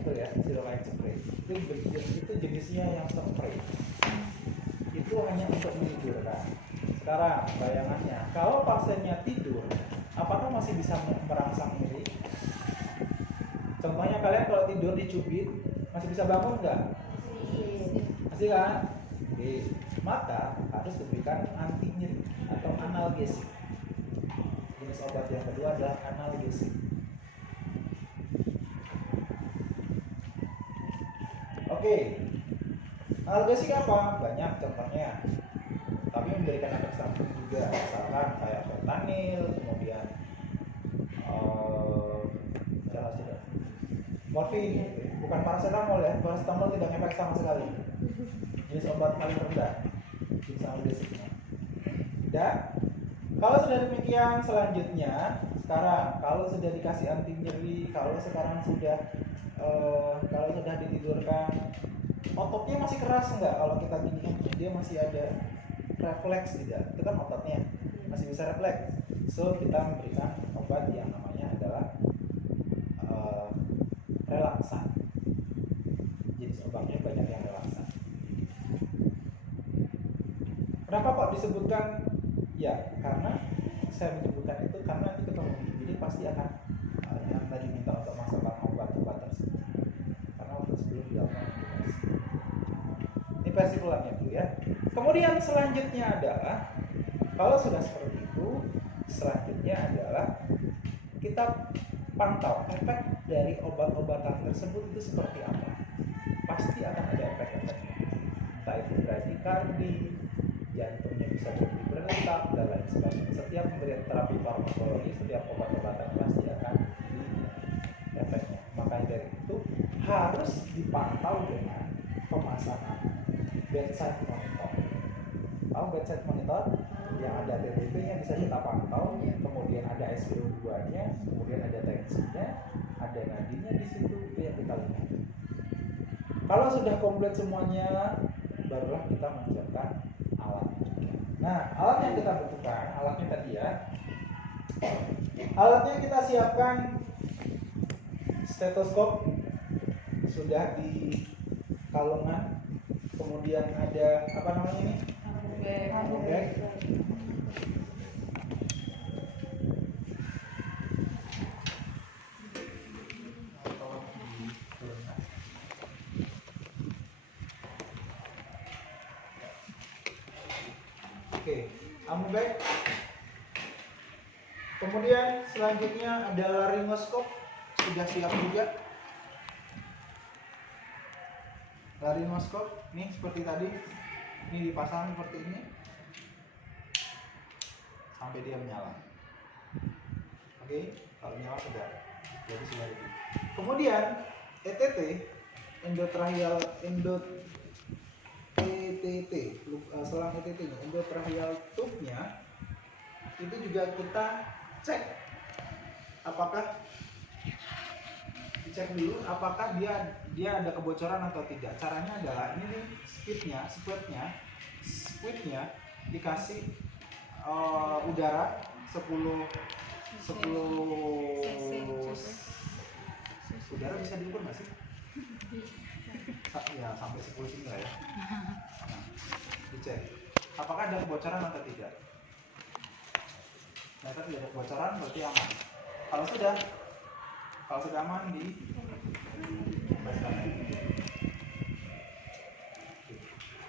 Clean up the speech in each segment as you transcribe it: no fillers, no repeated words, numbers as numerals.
spray ya, Siloline spray. Itu jenisnya yang spray. Itu hanya untuk menidurkan. Sekarang bayangannya, kalau pasiennya tidur, apakah masih bisa merangsang nyeri? Contohnya kalian kalau tidur dicubit, masih bisa bangun nggak? Masih kan? Oke. Maka harus diberikan anti nyeri atau analgesik. Jenis obat yang kedua adalah analgesik. Oke. Analgesik apa? Banyak contohnya. Tapi memberikan efek samping juga, misalkan kayak fentanyl, kemudian morfin, bukan paracetamol ya. Paracetamol tidak efek sama sekali. Jenis obat paling rendah jenis analgesiknya. Tidak. Kalau sudah demikian, selanjutnya sekarang kalau sudah dikasih anti nyeri, kalau sudah ditidurkan, ototnya masih keras enggak? Kalau kita gini, dia masih ada refleks tidak? Itu kan ototnya masih bisa refleks. So kita memberikan obat yang namanya adalah relaksan. Jenis obatnya banyak yang relaksan. Kenapa kok disebutkan? Ya, karena saya menyebutkan itu karena nanti ketemu jadi pasti akan yang tadi minta untuk masukkan obat-obat tersebut. Karena waktu sebelum dilakukan aplikasi. Ini versi pelannya dulu ya. Kemudian selanjutnya adalah kalau sudah seperti itu, selanjutnya adalah kita pantau efek dari obat-obatan tersebut itu seperti apa. Pasti akan ada efek-efeknya. Entah itu bradikardi, jantungnya bisa berdetak dan lain sebagainya. Setiap pemberian terapi farmakologi, setiap obat-obatan pasti akan di efeknya. Makanya dari itu harus dipantau dengan pemasangan bedside monitor. Tahu bedside monitor? Yang ada TTP-nya bisa kita pantau, kemudian ada SpO2-nya, kemudian ada tensinya, ada nadinya di situ, itu yang kita lihat. Kalau sudah komplit semuanya, barulah kita menyiapkan alatnya. Nah, alat yang kita butuhkan, alatnya tadi ya. Alatnya kita siapkan stetoskop, sudah di kalungan, kemudian ada apa namanya ini? Bag. Oke, amubek. Kemudian selanjutnya ada laryngoskop, sudah siap juga. Laryngoskop, ini seperti tadi, ini dipasang seperti ini sampai dia menyala. Oke, kalau menyala sudah, jadi sudah itu. Kemudian ETT, endotracheal selang ETT-nya, endotracheal tube-nya itu juga kita cek apakah dicek dulu apakah dia ada kebocoran atau tidak. Caranya adalah ini nih squidnya dikasih udara 10 udara bisa diukur nggak sih? Ya sampai 10 sini lah ya. Nah, dicek apakah ada kebocoran atau tidak. Nah, kalau tidak ada kebocoran berarti aman. Kalau sudah aman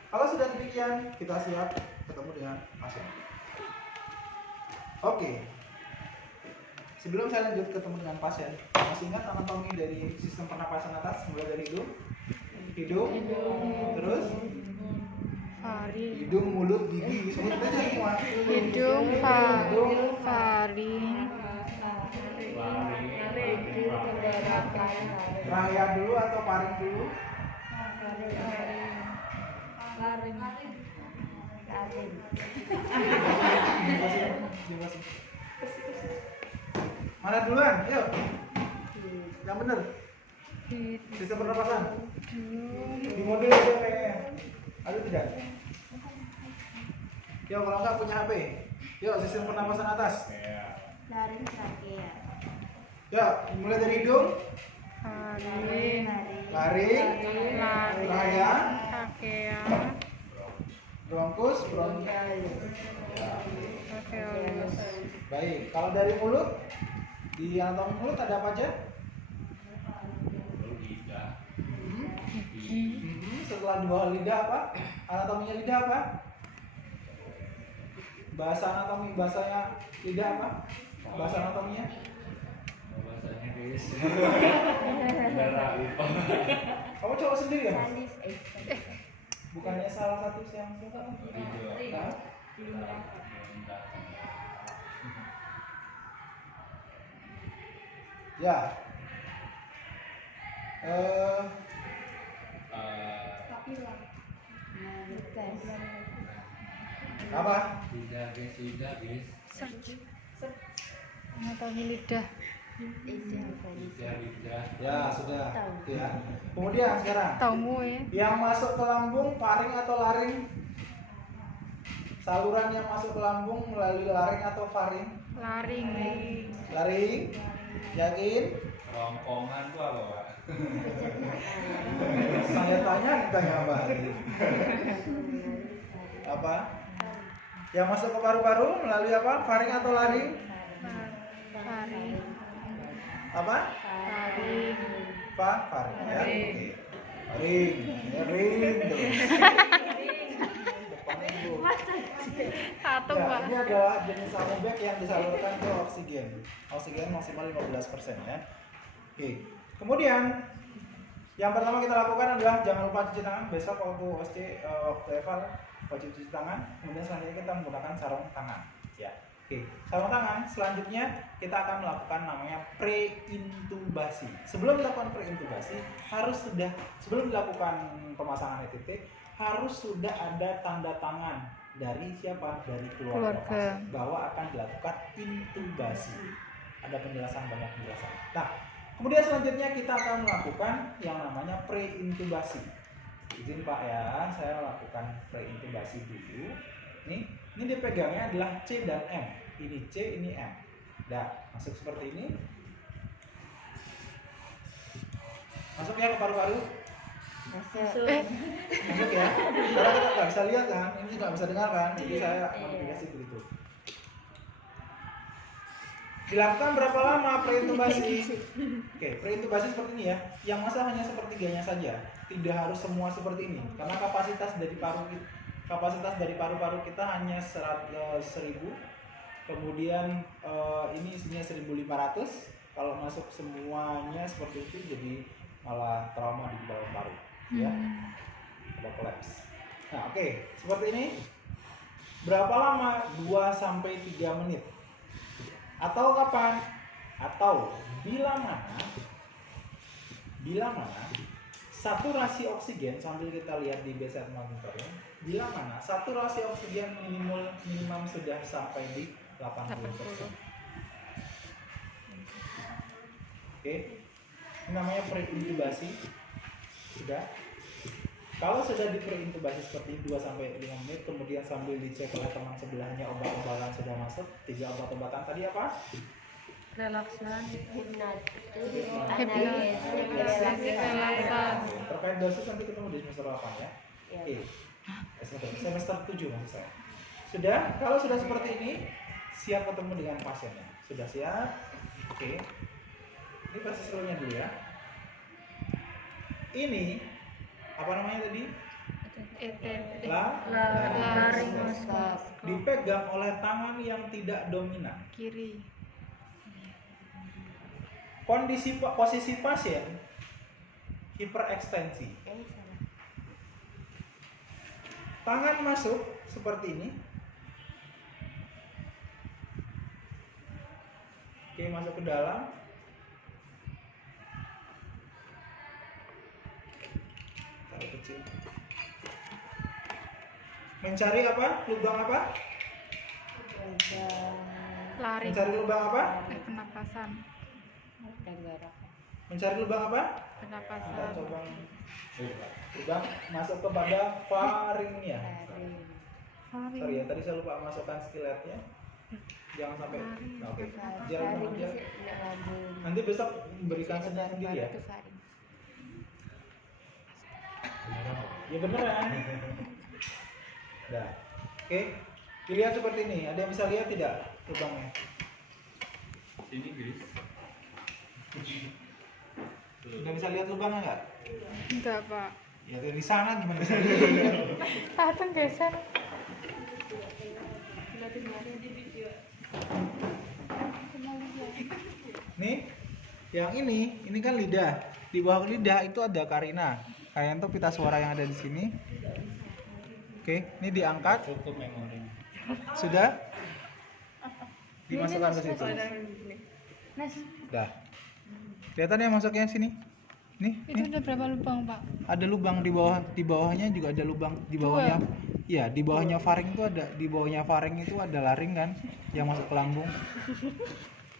kalau sudah demikian, kita siap ketemu dengan pasien. Oke. Sebelum saya lanjut ketemu dengan pasien, masih ingat anatomi dari sistem pernapasan atas, mulai dari hidung, terus hidung, mulut, gigi, sebut aja semua. Hidung, faring, Trachea dulu atau paring dulu? Mana duluan? Yuk. Yang bener. Sistem pernapasan. Di modul itu kayaknya. Aduh tidak. Yuk, kalau nggak punya HP. Yuk, sistem pernapasan atas. Laring trachea. Yuk, mulai dari hidung. Laring. laring, rayang, Rakean. bronkus, Alveolus. Baik, kalau dari mulut, di anatomi mulut ada apa aja? Setelah dua lidah apa? Anatominya lidah apa? Bahasanya lidah apa? Bahasa anatominya? Bahasanya guys. Kamu coba sendiri ya? Bukannya salah satu yang Hah? Ya. Apa? Lidah guys. Search. Anatomi lidah. Lidah. Ya, sudah. Ya. Kemudian sekarang Taumu ya. yang masuk ke lambung, faring atau laring? Saluran yang masuk ke lambung melalui laring atau faring? Laring. Laring. Yakin? Rongkongan tuh apa, Pak? Saya tanya apa? Apa? Yang masuk ke paru-paru melalui apa? Faring atau laring? Faring. Apa? Faring. Faring ya. Oke. Ring. Ya, ring terus. Satu, Ya, Pak. ini adalah jenis amebek yang disalurkan ke oksigen. Oksigen maksimal 15% ya. Oke. Kemudian yang pertama kita lakukan adalah jangan lupa cuci tangan. Besok waktu eval wajib cuci tangan. Kemudian selanjutnya kita menggunakan sarung tangan. Ya. Oke. Sarung tangan. Selanjutnya kita akan melakukan namanya preintubasi. Sebelum dilakukan preintubasi sebelum dilakukan pemasangan ETT harus sudah ada tanda tangan dari siapa? Dari keluarga pasien bahwa akan dilakukan intubasi. Ada banyak penjelasan. Nah, kemudian selanjutnya kita akan melakukan yang namanya preintubasi. Izin Pak ya, saya lakukan preintubasi dulu. Ini dipegangnya adalah C dan M. Ini C, ini M. Nah, masuk seperti ini. Masuk ya ke paru-paru. Masuk ya. Karena kita nggak bisa lihat kan, ini nggak bisa dengar kan, jadi saya modifikasi begitu. Dilakukan berapa lama preintubasi? Oke, preintubasi seperti ini ya. Yang masa hanya sepertiganya saja, tidak harus semua seperti ini, karena kapasitas dari paru-paru kita hanya 1000. Kemudian ini isinya 1500. Kalau masuk semuanya seperti itu, jadi malah trauma di dalam paru. Ya, ada kolaps. Nah, oke, seperti ini. Berapa lama? 2-3 menit. Atau kapan? Atau bila mana saturasi oksigen, sambil kita lihat di bedside monitornya, bila mana saturasi oksigen minimum sudah sampai di 80%. Oke, ini namanya preintubasi. Sudah. Kalau sudah di preintubasi seperti 2-5 menit, kemudian sambil dicek oleh teman sebelahnya obat-obatan sudah masuk. 3 obat-obatan tadi apa? Relaksan. Terkait dosis nanti ketemu di semester 8 ya. Oke. Semester 7 maksud saya. Sudah, kalau sudah seperti ini, siap ketemu dengan pasiennya. Sudah siap? Oke. Ini versi seluruhnya dulu ya. Ini apa namanya tadi? ETT. Laryngoskop. Dipegang oleh tangan yang tidak dominan. Kiri. Posisi pasien hiperekstensi. Tangan masuk seperti ini. Oke, masuk ke dalam. Taruh kecil. Mencari apa? Lubang apa? Lari. Mencari lubang apa? Pernapasan. Mencari lubang apa? Pernapasan. Lubang masuk kepada faringnya. Sorry ya, tadi saya lupa masukkan skilletnya. jangan sampai. Nah, oke. Faring Jalan sama dia. sih nggak lambung. Nanti besok berikan senyum sendiri ya. Itu faring. Beneran kok. Ya beneran. Dah. Oke. Dilihat seperti ini. Ada yang bisa lihat tidak lubangnya? Sini guys. Nggak bisa lihat lubangnya nggak? Enggak, Pak. Ya dari sana gimana bisa lihat? Tatang geser. Nih, yang ini kan lidah. Di bawah lidah itu ada karina. Kalian tuh pita suara yang ada di sini. Oke, ini diangkat. Cukup memorinya. Sudah? Dimasukkan ke situ. Nes, Dah. Kelihatan ya masuknya sini? Nih, Itu nih. ada berapa lubang, Pak? Ada lubang di bawah, di bawahnya juga ada lubang di bawahnya. Iya, di bawahnya faring itu ada, di bawahnya faring itu ada laring kan yang masuk ke lambung.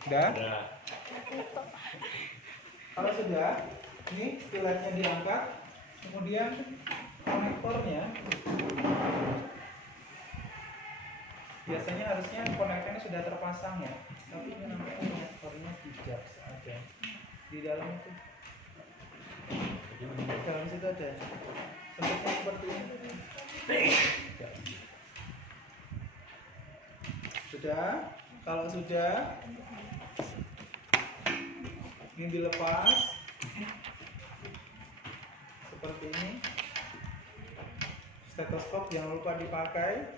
Udah? Udah. Kalau sudah, ini pilatnya diangkat, kemudian konektornya biasanya harusnya konektornya sudah terpasang ya, tapi ini namanya konektornya tidak ada di dalam itu. Di dalam situ ada bentuknya seperti ini. Ya. Sudah, kalau sudah ini dilepas seperti ini. Stetoskop jangan lupa dipakai.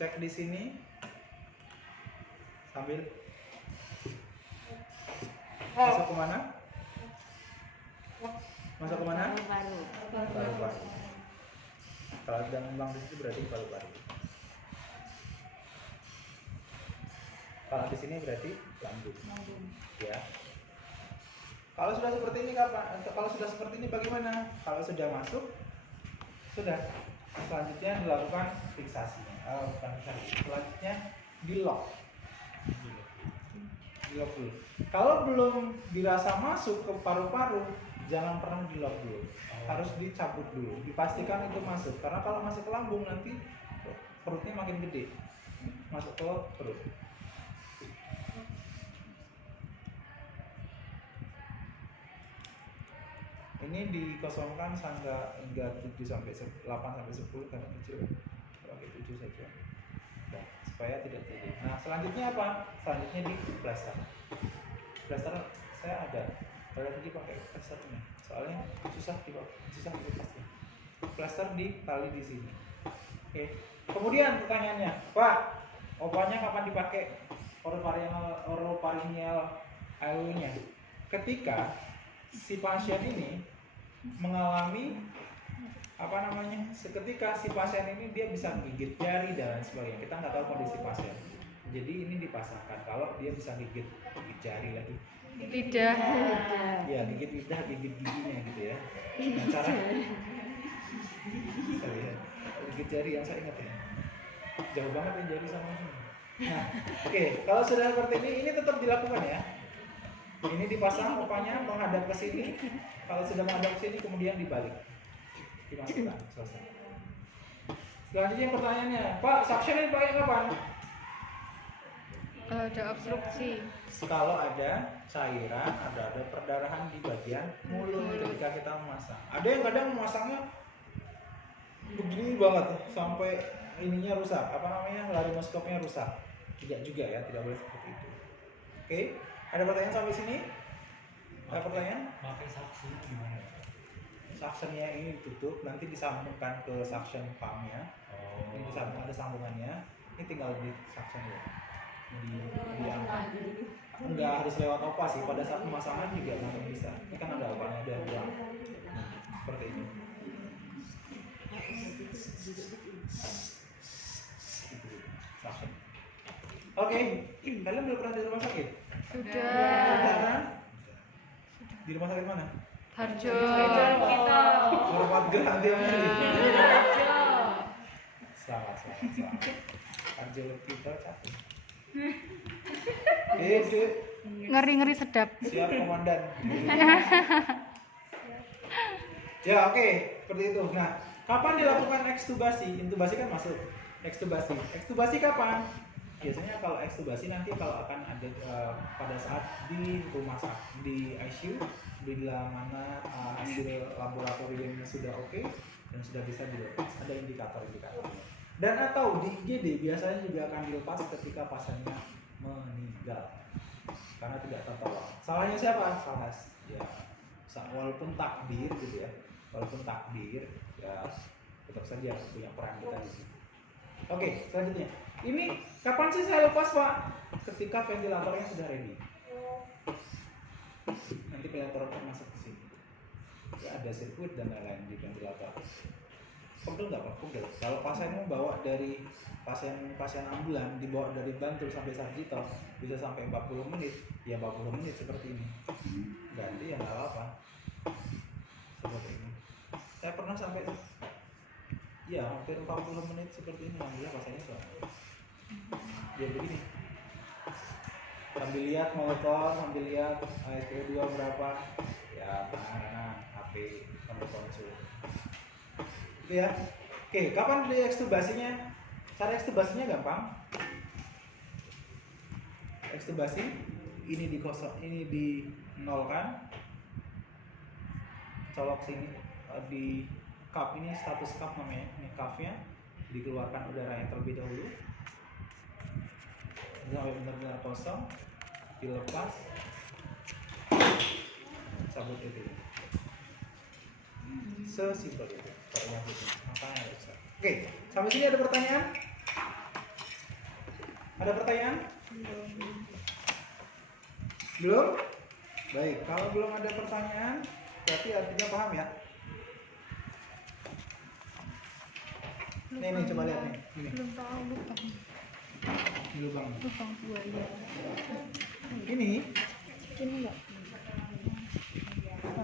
Cek di sini sambil masuk kemana? Masuk kemana? paru-paru. Paru-paru. Kalau sudah ngembang di situ berarti paru-paru. Kalau di sini berarti lambung. Ya. Kalau sudah seperti ini kapan? Kalau sudah seperti ini bagaimana? Kalau sudah masuk, sudah. Selanjutnya dilakukan fiksasi. Bukan fiksasi. Selanjutnya di lock. Di lock dulu. Kalau belum dirasa masuk ke paru-paru, jangan pernah di lock dulu. Harus dicabut dulu. Dipastikan itu masuk. Karena kalau masuk ke lambung nanti perutnya makin gede. Masuk ke perut. Ini dikosongkan hingga 7 sampai 8 sampai 10 karena kecil. Pakai 7 saja. Nah, supaya tidak terjadi. Nah, selanjutnya apa? Selanjutnya di plaster. Plaster saya ada. Kalau tadi pakai plasternya. Soalnya susah dipasnya. Plaster ditali di sini. Oke. Kemudian pertanyaannya, Pak, obatnya kapan dipakai? Orofaringeal airway-nya. Ketika si pasien ini mengalami seketika si pasien ini dia bisa gigit jari dan lain sebagainya. Kita nggak tahu kondisi pasien, jadi ini dipasangkan kalau dia bisa gigit jari lagi, Tidak. ya gigit lidah, gigit giginya gitu ya. Nah, cara saya lihat gigit jari yang saya ingat ya, jauh banget ya jari sama ini. Nah, oke, kalau sudah seperti ini tetap dilakukan ya. Ini dipasang rupanya menghadap ke sini. Kalau sudah menghadap ke sini kemudian dibalik. Dimasukkan, selesai. Selanjutnya pertanyaannya, Pak, suction ini dipakai kapan? Kalau ada obstruksi. Kalau ada cairan, ada perdarahan di bagian mulut ketika kita memasang. Ada yang kadang memasangnya begini banget sampai ininya rusak, laryngoscopnya rusak. Tidak juga ya, tidak boleh seperti itu. Oke, ada pertanyaan sampai sini? Ada pertanyaan? Pakai saksi gimana? Suctionnya ini ditutup, nanti disambungkan ke suction pumpnya. Oh. Ini disambung, ada sambungannya. Ini tinggal di suction ya. Diangkat. Enggak harus lewat opa sih. Pada saat pemasangan juga langsung bisa. Ini kan ada opanya, ada ruang. Seperti ini. Suction. Oke, kalian belum pernah di rumah sakit? Sudah. Sudah kan? Di rumah sakit mana? Harjo. Hormat gerak dia. Harjo. Selamat. Harjo kita capek. Dek. Ngeri-ngeri sedap. Siap komandan. Ya oke, seperti itu. Nah, kapan dilakukan ekstubasi? Intubasi kan masuk. Ekstubasi kapan? biasanya kalau ekstubasi nanti kalau akan ada pada saat di rumah sakit di ICU bila mana hasil laboratoriumnya sudah oke dan sudah bisa dilepas, ada indikator-indikatornya. Dan atau di IGD biasanya juga akan dilepas ketika pasiennya meninggal karena tidak tertolong. Salahnya siapa? Salah ya, walaupun takdir gitu ya, walaupun takdir ya tetap saja punya peran kita di sini. Oke, selanjutnya. Ini kapan sih saya lepas, Pak? Ketika ventilatornya sudah ready. Nanti ventilator akan masuk ke sini. Ya, ada sirkuit dan lain-lain di ventilator. Pegel nggak, Pak? Pegel. Kalau pasiennya bawa dari pasien ambulan dibawa dari Bantul sampai Sarjito bisa sampai 40 menit, ya 40 menit seperti ini. Ganti ya nggak apa-apa. Seperti ini. Saya pernah sampai ya hampir 40 menit seperti ini, alhamdulillah pasiennya selesai. Dia begini sambil lihat motor, sambil lihat SPO2 berapa ya, penanganan HP sampai konsul itu ya. Oke, kapan diekstubasinya? Cara ekstubasinya gampang. Ekstubasi ini dikosong, ini di nolkan, colok sini di cup, ini status cup namanya, ini cupnya dikeluarkan udaranya terlebih dahulu sampai benar-benar kosong, dilepas, cabut itu. Sesimpel itu cara nyabutnya. Makanya bisa. Oke, sampai sini ada pertanyaan? Ada pertanyaan? Belum? Baik, kalau belum ada pertanyaan berarti artinya paham ya. Nih coba lihat nih. Ini. Belum tahu lubang. Lubang. Lubang buaya. Ini Ini enggak?